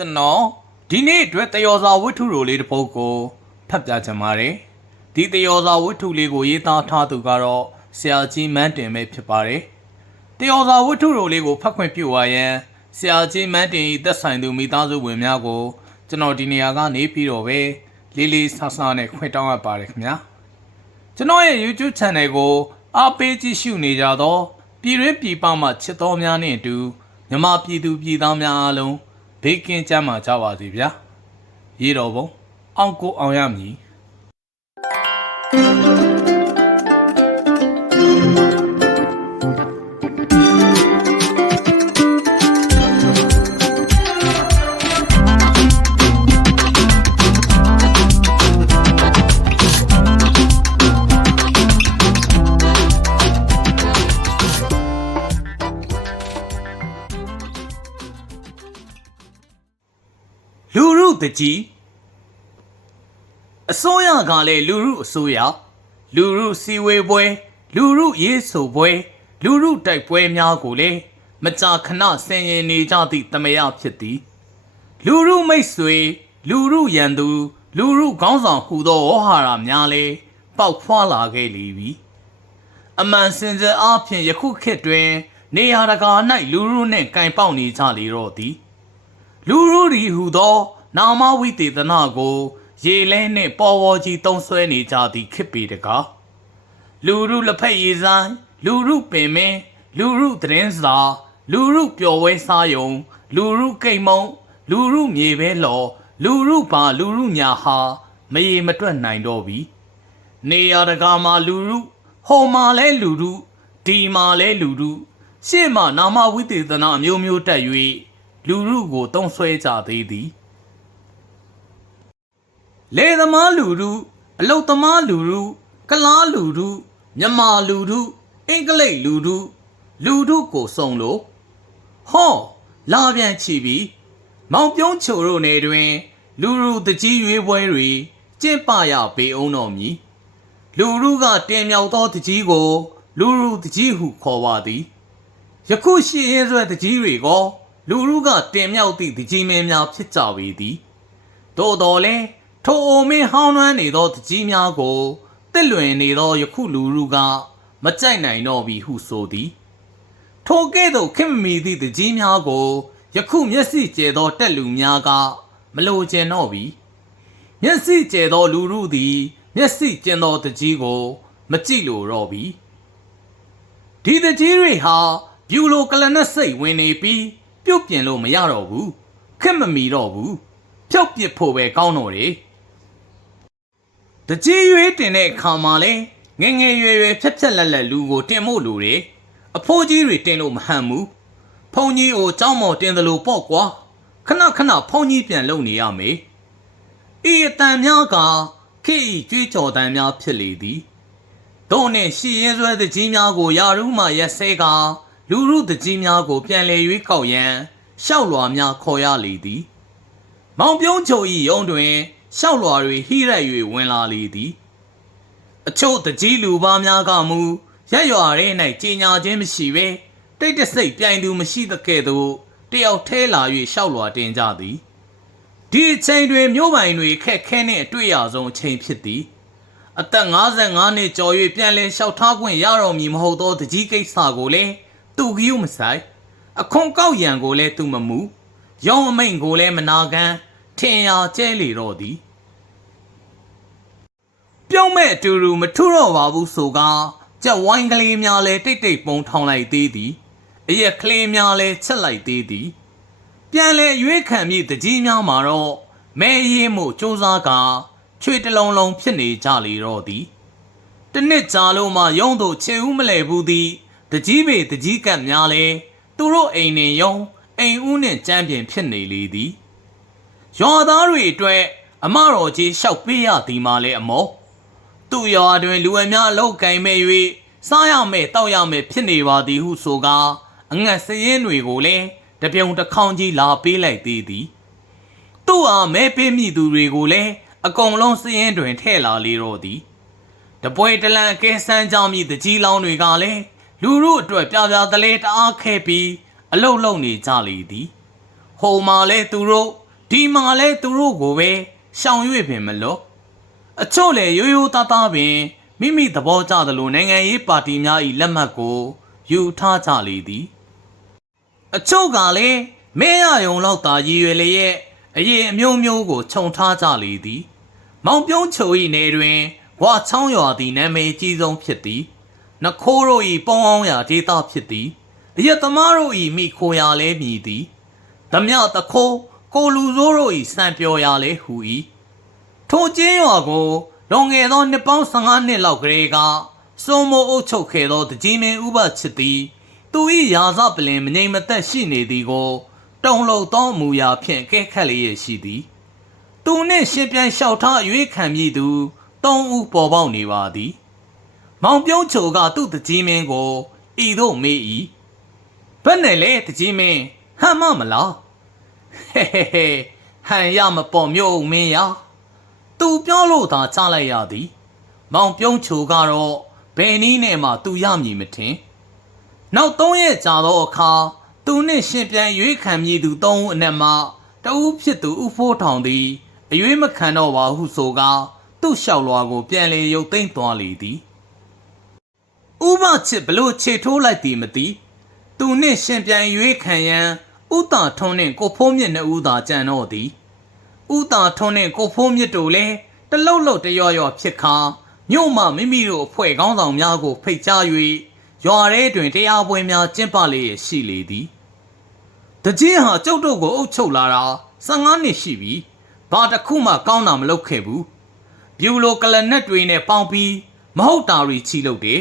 ကျွန်တော်ဒီနေ့အတွက်တယောစာဝတ္ထုလိုလေးတစ်ပုဒ်ကိုဖတ်ပြချင်ပါတယ်ဒီတယောစာဝတ္ထုလေးကိုရေးသားထားသူကတော့ဆရာကြီးမန်းတင်ပဲဖြစ်ပါတယ်တယောစာဝတ္ထုလိုလေးကိုဖတ်ခွင့်ပြုပါရန်ဆရာကြီးမန်းတင်ဤသက်ဆိုင်သူမိသားစုဝင်များကို ကျွန်တော်ဒီနေရာကနေပြီးတော့ပဲလေးလေးဆဆနဲ့ခွင့်တောင်းအပ်ပါတယ်ခင်ဗျာကျွန်တော်ရဲ့ YouTube Channel ကိုအားပေးကြည့်ရှုနေကြသောပြည်တွင်းပြည်ပမှချစ်တော်များနှင့်အတူမြမပြည်သူပြည်သားများအားလုံး ဘေးကင်းကြမှာကြပါစေဗျာရေတော်ဘုံအောင်ကိုအောင်ရမည် လူရုတကြီးအစိုးရကလည်းလူရုအစိုးရလူရုစီဝေပွဲ လူရုရေးဆိုပွဲ လူရုတိုက်ပွဲများကိုလည်းမကြာခဏဆင်ရင်နေကြသည့်တမယဖြစ်သည် လူရုမိတ်ဆွေ လူရုရန်သူ လူရုခေါင်းဆောင်ဟူသောဝဟာရများလည်းပေါက်ဖွာလာခဲ့လေပြီအမှန်စင်ကြယ်အားဖြင့်ယခုခေတ်တွင် နေရာတကာ၌လူရုနှင့်ကင်ပေါက်နေကြလေတော့သည် လူရုဒီဟူသော နာမဝိတေသနာကို ရေလဲနှင့်ပေါ်ဝေါ်ကြီးတုံးဆွဲနေကြသည့်ခေတ်ပေတကားလူရုလက်ဖက်ရည်ဆိုင်လူရုပင်မင်းလူရုသတင်းစာလူရုပျော်ဝဲစားယုံ လူရုကိတ်မုံ လူရုမြေပဲလော်လူရုပါလူရုညာဟာမရေမတွက်နိုင်တော့ပြီနေရတကာမှာလူရုဟိုမှာလဲလူရုဒီမှာလဲလူရုရှေ့မှာနာမဝိသေသနာအမျိုးမျိုးတက်၍ လူရုကိုတုံးဆွဲကြသေးသည်လေသမားလူရုအလုတ်သမားလူရုကလားလူရုမြမာလူရုအင်္ဂလိပ်လူရုလူရုကိုစုံလို့ဟောလာပြန်ချီပြီးမောင်ပြုံးချိုတို့နယ်တွင် လူရုတကြီးရွေးပွဲတွေကျင့်ပရပေအောင်တော်မူလူရုကတင်မြောက်သောတကြီးကို လူရုတကြီးဟုခေါ်ပါသည်ယခုရှိရဲဆွဲတကြီးတွေက လူရုကတင်မြောက်သည့်တကြီးမင်းများဖြစ်ကြပေသည်သို့တော်လဲထိုအိုမင်းဟောင်းနှွမ်းနေသောတကြီးများကိုတစ်လွင်နေသောယခုလူလူကမကြိုက်နိုင်တော့ပြီဟုဆိုသည်ထိုကဲ့သို့ခင်မမီသည့်တကြီးများကိုယခုမျက်စိကျဲသောတက်လူများကမလိုချင်တော့ပြီမျက်စိကျဲသောလူလူသည်မျက်စိကျင်သောတကြီးကို မကြည့်လိုတော့ပြီဒီတကြီးတွေဟာဘျူလိုကလနက်စိတ်ဝင်နေပြီး ပြုတ်ပြင်လို့မရတော့ဘူးခင်မမီတော့ဘူးဖြုတ်ပစ်ဖို့ပဲကောင်းတော့တယ်။တကြီးရွေးတင်တဲ့အခါမှာလဲငယ်ငယ်ရွယ်ရွယ်ဖြက်ဖြက်လက်လက်လူကိုတင်ဖို့လိုတယ်။အဖိုးကြီးတွေတင်လို့မဟန်ဘူး။ဖုန်ကြီးကိုကြောင်းမော်တင်တယ်လို့ပေါ့ကွာ။ခဏခဏဖုန်ကြီးပြန်လုံနေရမယ်။ဤအတန်များကခေဤကြွေးကြော်တန်များဖြစ်လေသည်။တို့နဲ့ရှီရဲဆွဲတကြီးများကိုယာရုမှရက်ဆဲက လူရုတကြီးများကို ပြန်လဲရွေးကောက်ရန်ရှောက်လွာများခေါ်ရလေသည် မောင်ပြုံးချုံဤရုံးတွင်ရှောက်လွာတွေဟိရက်၍ဝင်လာလေသည် အချို့တကြီးလူပါများကမူရက်ရွာရဲ၌ကြီးညာခြင်းမရှိဘဲတိတ်တဆိတ်ပြိုင်သူမရှိသကဲ့သို့တယောက်ထဲလာ၍ရှောက်လွာတင်ကြသည်ဒီအချိန်တွင်မြို့ပိုင်တွေခက်ခဲနှင့်အတွေ့အဆုံးအချိန်ဖြစ်သည်အသက်55နှစ်ကျော်၍ပြန်လည်လျှောက်ထားခွင့်ရတော်မူမဟုတ်သောတကြီးကိစ္စကိုလည်း သူကယူမဆိုင်အခွန်ကောက်ရန်ကိုလည်းသူမမူရောင်းအမိန်ကိုလည်းမနာခံထင်ရာကျဲလေတော့သည်ပြုံးမဲ့အတူတူမထုတော့ပါဘူးဆိုကကြက်ဝိုင်းကလေးများလည်းတိတ်တိတ်ပုံထောင်လိုက်သေးသည်အရက်ကလေးများလည်းချက်လိုက်သေးသည် ပြန်လဲရွေးခံမိတကြီးများမှာတော့မဲရေးမှုစူးစမ်းကချွေတလုံးလုံးဖြစ်နေကြလေတော့သည်တနစ်ကြာလုံးမှရုံးတို့ချေဦးမလဲဘူးသည် တကြီးပေတကြီးကတ်များလဲသူတို့အိမ်နေရုံးအိမ်ဦးနှင့်ကြမ်းပြင်ဖြစ်နေလေသည်ရွာသားတွေအတွက်အမတော်ကြီးလျှောက်ပေးရသည်မှာလဲအမောသူ့ရွာတွင် လူအများအလောက်ကင်မဲ့၍စားရမယ်တောက်ရမယ်ဖြစ်နေပါသည်ဟုဆိုကာအငတ်စရင်တွေကိုလည်းတပြုံတစ်ခေါင်ကြီးလာပေးလိုက်သေးသည်သူ့အားမဲပေးမိသူတွေကိုလည်းအကုန်လုံးစရင်တွင်ထဲ့လာလေတော့သည်တပွဲတလန်ကဲဆန်းကြောင်းမိတကြီးလောင်းတွေကလည်း လူတို့အတွက်ပြပြတလဲတအားခဲပြီးအလုတ်လုံနေကြလေသည်ဟိုမှာလဲသူတို့ဒီမှာလဲသူတို့ကိုပဲရှောင်၍ပင်မလို့အချို့လေရိုးရိုးသားသားပင်မိမိသဘောကျသလိုနိုင်ငံရေးပါတီများ၏လက်မှတ်ကိုယူထားကြလေသည်အချို့ကလည်းမဲရယုံလောက်သာရည်ရွယ်လျက်အရေးအမျိုးမျိုးကိုခြုံထားကြလေသည် မောင်ပြုံးချို၏နေတွင်ဘွာချောင်းရွာသည်နာမည်ကြီးဆုံးဖြစ်သည် နခိုးတို့၏ပေါင်းအောင်ရာဒေသဖြစ်သည်အရက်သမားတို့၏မိခိုရာလဲမြည်သည်ဓမြတခိုးကိုလူစိုးတို့၏စံပြော်ရာလဲဟူ၏ထိုကျင်းရွာကိုလွန်ငယ်သောနှစ်ပေါင်း15နှစ်လောက်ကလေးကစုံမိုးအုပ်ချုပ်ခဲ့သောတကြီးမင်းဥပချစ်သည်သူ၏ရာဇပလင်မငြိမ်မသက်ရှိနေသည်ကို တုံလုံသောမူရာဖြင့်ကဲခတ်လျက်ရှိသည်သူနှင့်ရှင်ပြန်လျှောက်ထားအရွေးခံမည်သူသုံးဦးပေါ်ပေါက်နေပါသည် မောင်ပြုံးချိုကသူ့တကြီးမင်းကိုဤသို့မေး၏ဘယ်နဲ့လဲတကြီးမင်းဟမ်မမလားဟဲဟဲဟဲဟန်ရမပေါ်မြို့မင်းရသူပြောလို့သာချလိုက်ရသည် မောင်ပြုံးချိုကတော့ဘယ်နည်းနဲ့မှသူရမည်မထင်နောက်သုံးရက်ကြာသောအခါသူနှင့်ရှင်ပြန်ရွေးခံမည်သူသုံးဦးအနက်မှတဦးဖြစ်သူဥဖိုးထောင်သည်အရွေးမခံတော့ပါဟုဆိုကာသူ့လျှောက်လွာကိုပြန်လည်ရုပ်သိမ်းသွားလေသည် ဥပချစ်ဘလို့ခြေထိုးလိုက်သည်မသိသူနှင့်ရှင်ပြန်ရွေးခံရန်ဥတာထွန်းနှင့်ကိုဖိုးမြင့်နှစ်ဦးသာကြံတော့သည်ဥတာထွန်းနှင့်ကိုဖိုးမြင့်တို့လည်းတလုတ်လုတ်တရွရွဖြစ်ခါမြို့မှမိမိတို့အဖွဲ့ကောင်းဆောင်များကိုဖိတ်ကြား၍ရွာထဲတွင်တရားပွဲများကျင်းပလျက်ရှိလေသည်တကြီးဟာကျုပ်တို့ကိုအုပ်ချုပ်လာတာ15နှစ်ရှိပြီဘာတစ်ခုမှကောင်းတာမလုပ်ခဲ့ဘူးဘျူလိုကလနက်တွေနဲ့ပေါင်းပြီးမဟုတ်တာတွေချီလို့တယ်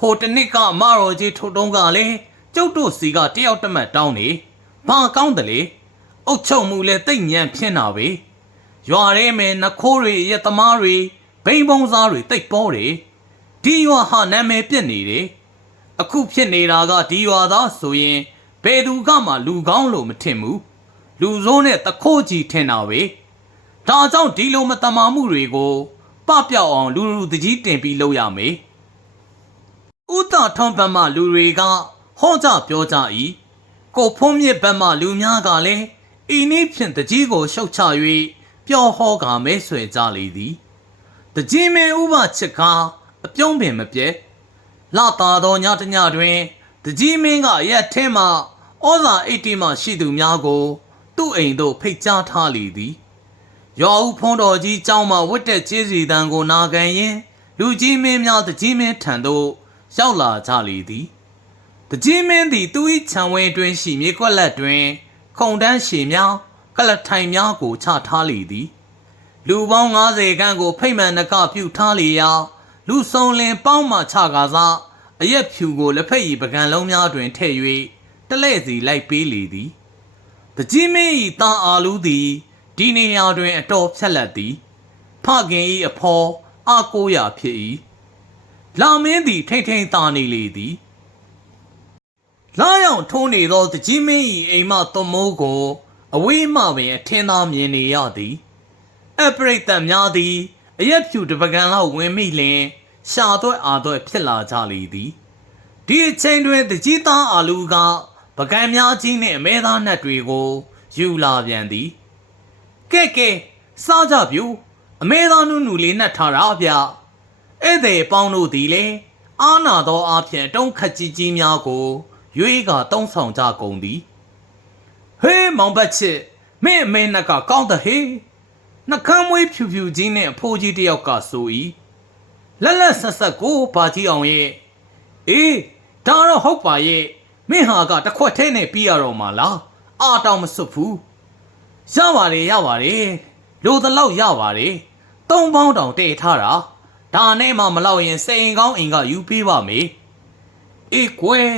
ဟိုတနစ်ကအမတော်ကြီးထုတ်တုံးကလည်းကျုပ်တို့စီကတယောက်တစ်မှတ်တောင်းနေဘာကောင်းတယ်လေအုတ်ချုပ်မှုလဲတိတ်ညံဖြစ်နာပဲရွာထဲမှာနခိုးတွေရက်သမားတွေဘိန်းပုံစားတွေတိတ်ပေါ်တယ်ဒီရွာဟာနာမည်ပြက်နေတယ်အခုဖြစ်နေတာကဒီရွာသားဆိုရင်ဘယ်သူကမှလူကောင်းလို့မထင်ဘူးလူစိုးနဲ့တခိုးကြီးထင်တာပဲဒါကြောင့်ဒီလိုမတမာမှုတွေကိုပပျောက်အောင်လူလူတကြီးတင်ပြီးလုပ်ရမယ်။ ဥတာထွန်ဘက်မှလူတွေကဟောကြပြောကြ၏ကိုဖုံးမြစ်ဘက်မှလူများကလည်းဤနည်းဖြင့်တကြီးကိုရှုတ်ချ၍ပျော်ဟောကမဲဆွဲကြလေသည်။တကြီးမင်းဥပချစ်ကားအပြုံးပင်မပြဲလာတာသောညတညတွင်တကြီးမင်းကရက်ထဲမှဩဇာအိတ်တီမှရှိသူများကို သူ့အိမ်သို့ဖိတ်ကြားထားလေသည်။ရောဦးဖုံးတော်ကြီးကျောင်းမှဝတ်တဲ့ကျေးဇူးတန်ကိုနာခံရင်လူကြီးမင်းများတကြီးမင်းထံသို့ ရောက်လာကြလေသည်တကြီးမင်းသည်သူ၏ခြံဝဲတွင်ရှိမြေကွက်လက်တွင် ခုံတန်းရှည်များကလထိုင်များကိုချထားလေသည် လူပေါင်း90ခန်းကိုဖိတ်မှန်နကပြုထားလေရာ လူစုံလင်ပေါင်းမှချကားစားအရက်ဖြူကိုလက်ဖက်ရည်ပကံလုံးများတွင်ထည့်၍တလဲ့စီလိုက်ပေးလေသည်တကြီးမင်းဤတာအာလူးသည်ဒီနေရာတွင်အတော်ဖြက်လက်သည်ဖခင်ဤအဖော်အကိုရာဖြစ်၏ လာမင်းသည်ထိမ့်ထိမ့်သာနေလေသည်လာရောက်ထိုးနေသောတကြီးမင်းဤအိမ်မှသွမိုးကို အဝေးမှပင်အထင်းသားမြင်နေရသည်အပရိသတ်များသည်အရက်ဖြူတပကံလောက်ဝင်မိလျင်ရှာသွဲအားသွဲဖြစ်လာကြလေသည်ဒီအချိန်တွင်တကြီးသားအာလူကပကံများကြီးနှင့်အမဲသားနှက်တွေကိုယူလာပြန်သည်ကဲကဲစားကြပြူအမေသားနုနုလေးနဲ့ထားတာဗျ ဧည့်သည်ပေါင်းတို့သည်လေအာနာသောအဖျင်တုံးခတ်ကြီးကြီးများကိုရွေးကတုံးဆောင်ကြကုန်သည်ဟေးမောင်ဘတ်ချစ်မင်းအမေနဲ့ကကောင်းတဲ့ဟေးနှကမ်းမွေးဖြူဖြူကြီးနဲ့အဖိုးကြီးတယောက်ကဆို၏လက်လက်ဆက်ဆက်ကိုဘာကြီးအောင်ရဲ့အေးဒါတော့ဟုတ်ပါရဲ့မင်းဟာကတစ်ခွက်ထဲနဲ့ပြီးရတော့မှာလားအာတောင်မစွတ်ဘူးရပါတယ်ရပါတယ်လိုတလောက်ရပါတယ်သုံးပေါင်းတောင်တည်ထားတာ ဒါနဲ့မှမလောက်ရင်စိန်ကောင်းအိမ်ကယူပေးပါမေအေးကွယ်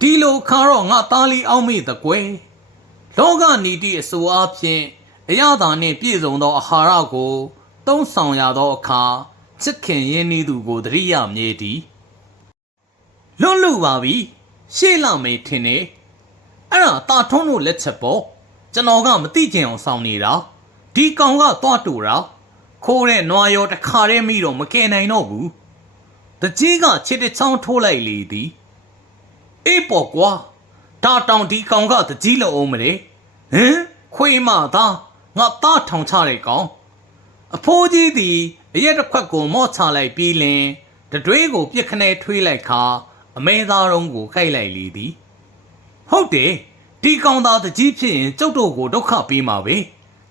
ဒီလိုခါတော့ငါသားလေးအောက်မေ့တကွယ်လောကနီတိအစိုးအဖြစ်အရသာနှင့်ပြည့်စုံသောအာဟာရကို သုံးဆောင်ရသောအခါချစ်ခင်ရင်းနှီးသူကိုတရိယာမြဲသည်လွတ်လူပါပြီရှေ့လာမေးထင်နေအဲ့ဒါတာထုံးတို့လက်ချက်ပေါ့ကျွန်တော်ကမသိကျင်အောင်ဆောင်နေတာဒီကောင်ကသွားတူတာ ခိုးတဲ့နွားရောတခါတည်းမိတော့မကယ်နိုင်တော့ဘူးတကြီးကချစ်တချောင်းထိုးလိုက်လေသည်အေးပေါ့ကွာဒါတောင်ဒီကောင်ကတကြီးလုံးအောင်မလဲဟမ်ခွေးမသားငါသားထောင်ချတဲ့ကောင်အဖိုးကြီးသည်အရက်တစ်ခွက်ကိုမော့ချလိုက်ပြီးလင်တတွေးကိုပြစ်ခနဲထွေးလိုက်ခါအမဲသားတုံးကိုခိုက်လိုက်လေသည်ဟုတ်တယ်ဒီကောင်သားတကြီးဖြစ်ရင်ကျုပ်တို့ကိုဒုက္ခပေးမှာပဲ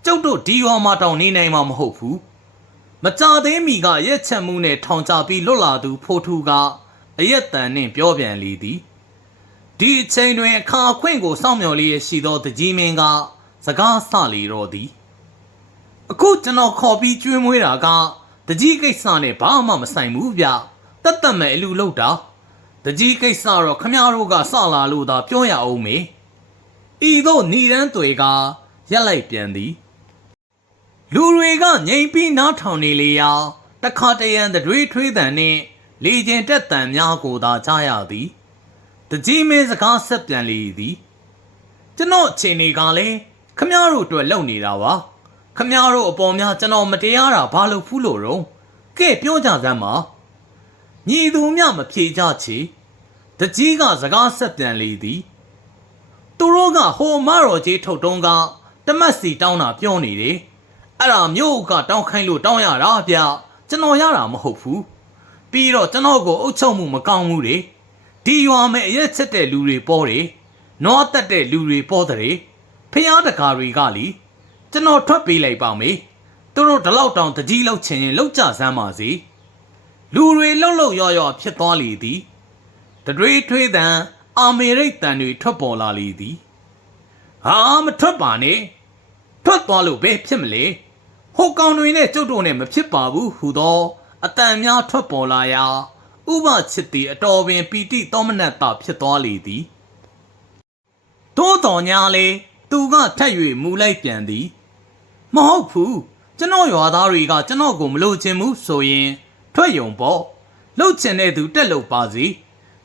ကျုပ်တို့ဒီရွာမှာတောင်နေနိုင်မှာမဟုတ်ဘူး မကြသေးမီကရက်ချက်မှုနဲ့ထောင်ချပြီးလွတ်လာသူဖိုးထူကအရက်တန်နှင့်ပြောပြန်လေသည်ဒီအချိန်တွင်အခါအခွင့်ကိုစောင့်မျှော်လျက်ရှိသောတကြီးမင်းကစကားဆလေတော့သည်အခုကျွန်တော်ခေါ်ပြီးကျွေးမွေးတာကတကြီးကိစ္စနဲ့ဘာမှမဆိုင်ဘူးဗျတတ်တတ်မဲ့အလူလောက်တာတကြီးကိစ္စတော့ခမရတို့ကစလာလို့သာပြောရအောင်မေဤသို့ညီရန်တွေ ကရက်လိုက်ပြန်သည် လူတွေကငိမ်ပြီးနားထောင်နေလေရာတခါတရံတတွေးထွေးတန်နှင့်လေကျင်တက်တန်များကိုသာကြားရသည်တကြီးမင်းစကားဆက်ပြန်လေသည်ကျွန်တော်အချိန်တွေကလည်းခမည်းတော်အတွက်လုပ်နေတာပါခမည်းတော်အပေါ်များကျွန်တော်မတရားတာဘာလို့ဖူးလို့တော့ကဲပြောကြစမ်းပါညီသူမြမဖြေကြချေတကြီးကစကားဆက်ပြန်လေသည်သူတို့ကဟိုမတော်ကြီးထုတ်တုံးကတမတ်စီတောင်းတာပြောနေတယ် အဲ့ဒါမြို့ကတောင်းခိုင်းလို့တောင်းရတာဗျကျွန်တော်ရတာမဟုတ်ဘူးပြီးတော့ကျွန်တော်ကိုအုပ်ချုပ်မှုမကောင်းဘူးလေဒီရွာမဲ့အရက်ချက်တဲ့လူတွေပေါ်တယ်။နွားတက်တဲ့လူတွေပေါ်တယ်။ဖျားတကာတွေကလीကျွန်တော်ထွက်ပေးလိုက်ပါမယ်။သူတို့ဒီလောက်တောင်တကြီးလောက်ချင်ရင်လောက်ကြစမ်းပါစေ။လူတွေလှုပ်လှုပ်ရော့ရော့ဖြစ်သွားလေသည်။တတွေးထွေးတန်အာမေရိတ်တန်တွေထွက်ပေါ်လာလေသည်။ဟာမထွက်ပါနဲ့။ ထွက်သွားလို့ပဲဖြစ်မလဲ။ဟိုကောင်တွေနဲ့ကျုပ်တို့နဲ့မဖြစ်ပါဘူးဟူသောအတန်များထွက်ပေါ်လာရာဥပချစ်သည်အတော်ပင်ပီတိသောမနတ်သာဖြစ်သွားလေသည်သို့တော်ညာလေသူကထက်၍မူလိုက်ပြန်သည်မဟုတ်ဘူးကျွန်တော်ရွာသားတွေကကျွန်တော်ကိုမလို့ချင်ဘူးဆိုရင်ထွက်ယုံပေါ့လှုပ်ချင်တဲ့သူတက်လို့ပါစီ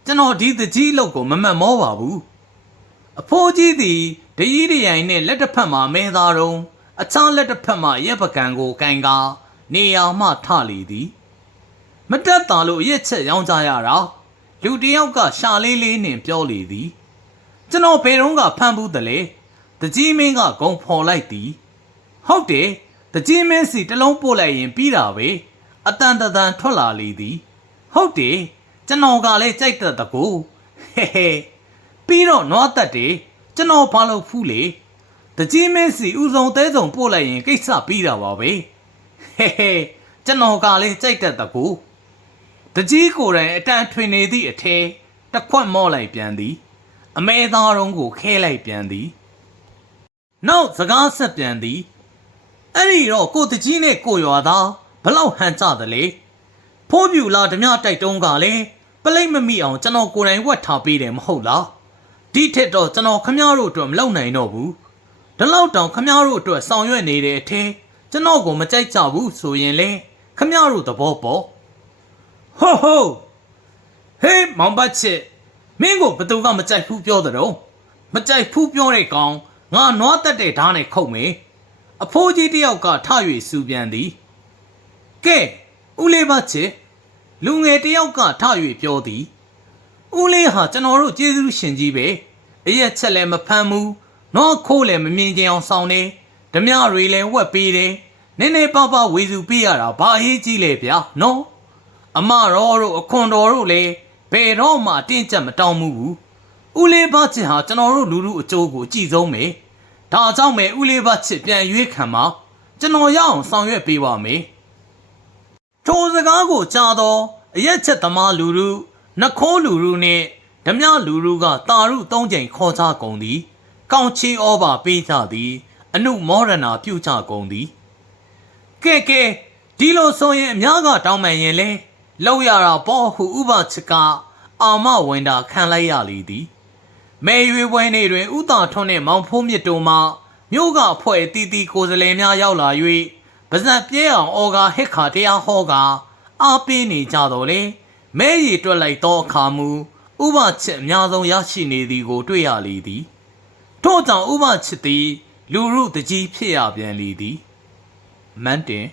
ကျွန်တော်ဒီတကြီးလောက်ကိုမမတ်မောပါဘူး အဖိုးကြီးသည်တကြီးတရိုင်နဲ့လက်တစ်ဖက်မှာမဲသားတုံးအခြားလက်တစ်ဖက်မှာရက်ပကံကိုကန်ကာ နေရာမှထလေသည် မတက်တာလို့ရက်ချက်ရောင်းကြရတာလူတယောက်ကရှာလေးလေးနဲ့ပြောလေသည် ကျွန်တော်ဘယ်တော့ကဖမ်းဘူးတလေတကြီးမင်းကဂုံဖော်လိုက်သည် ဟုတ်တယ်တကြီးမင်းစီတစ်လုံးပို့လိုက်ရင်ပြီးတာပဲအတန်တန်ထွက်လာလေသည် ဟုတ်တယ်ကျွန်တော်ကလည်းကြိုက်တတ်တကူဟဲဟဲ ပြီးတော့နွားတက်တယ်ကျွန်တော်ဘာလို့ဖူးလေတကြီးမင်းစီဥစုံတဲစုံပို့လိုက်ရင်ကိစ္စပြီးတာပါပဲဟဲဟဲကျွန်တော်ကလည်းကြိုက်တတ်တကူတကြီးကိုယ်တိုင်အတန်ထွင်နေသည့်အထဲတစ်ခွက်မော့လိုက်ပြန်သည် အမဲသားတုံးကိုခဲလိုက်ပြန်သည်နောက်စကားဆက်ပြန်သည်အဲ့ဒီတော့ကိုတကြီးနဲ့ကိုရွာသားဘလောက်ဟန်ကြသလဲဖိုးပြူလာဓမြတိုက်တုံးကလည်းပလိတ်မမိအောင်ကျွန်တော်ကိုယ်တိုင်ဝတ်ထားပေးတယ်မဟုတ်လား ဒီထက်တော့ကျွန်တော်ခမည်းတော်အတွက်မလုပ်နိုင်တော့ဘူးဒီလောက်တောင်ခမည်းတော်အတွက်ဆောင်ရွက်နေတဲ့အထဲကျွန်တော်ကိုမကြိုက်ကြဘူးဆိုရင်လေခမည်းတော်သဘောပေါဟိုဟိုဟေးမောင်ပတ်ချစ်မင်းကိုဘသူကမကြိုက်ဘူးပြောတဲ့တော့မကြိုက်ဘူးပြောတဲ့ကောင်ငါနွားတက်တဲ့ဓာတ်နဲ့ခုတ်မေအဖိုးကြီးတယောက်ကထ၍စူပြန်သည်ကဲဦးလေးပတ်ချစ်လူငယ်တယောက်ကထ၍ပြောသည်ဦးလေးဟာကျွန်တော်တို့ကျေးဇူးရှင်ကြီးပဲ အရက်ချက်လည်းမဖမ်းဘူးနော်ခိုးလည်းမမြင်ကြအောင်ဆောင်နေဓမြတွေလည်းဝက်ပေးတယ်နည်းနည်းပါးပါးဝေစုပေးရတာဘာအရေးကြီးလဲဗျာနော်အမတော်တို့အခွန်တော်တို့လည်းဘယ်တော့မှအတင်းကျပ်မတောင်းမှုဘူးဦးလေးဘချစ်ဟာကျွန်တော်တို့လူလူအကျိုးကိုကြည်ဆုံးမယ်ဒါကြောင့်မယ်ဦးလေးဘချစ်ပြန်ရွေးခံပါကျွန်တော်ရအောင်ဆောင်ရွက်ပေးပါမယ်ထိုစကားကိုကြားတော့အရက်ချက်သမားလူလူနခိုးလူလူနဲ့ ဓမြလူလူကတာရုသုံးကြိမ်ခေါ်ချကုန်သည် ကောင်းချီဩဘာပေးကြသည် အနုမောရဏပြုကြကုန်သည်ကဲကဲဒီလိုဆိုရင်အများကတောင်းပန်ရင်လဲလောက်ရတာပေါ့ဟုဥပချကအာမဝင်တာခံလိုက်ရလေသည်မဲရွေပွဲနေတွင်ဥတာထွန်းနှင့်မောင်ဖိုးမြစ်တို့မှမြို့ကဖွဲ့တီတီကိုယ်စလဲများရောက်လာ၍ပါဇက်ပြဲအောင်အော်ကာဟစ်ခါတရားဟောကာအားပေးနေကြတော့လေမဲရီတွက်လိုက်သောအခါမူ ဥပချစ်အများဆုံးရရှိနေသည်ကို တွေ့ရလေသည်ထို့ကြောင့်ဥပချစ်သည် လူရုတကြီးဖြစ်ရပြန်လေသည်မန်းတင်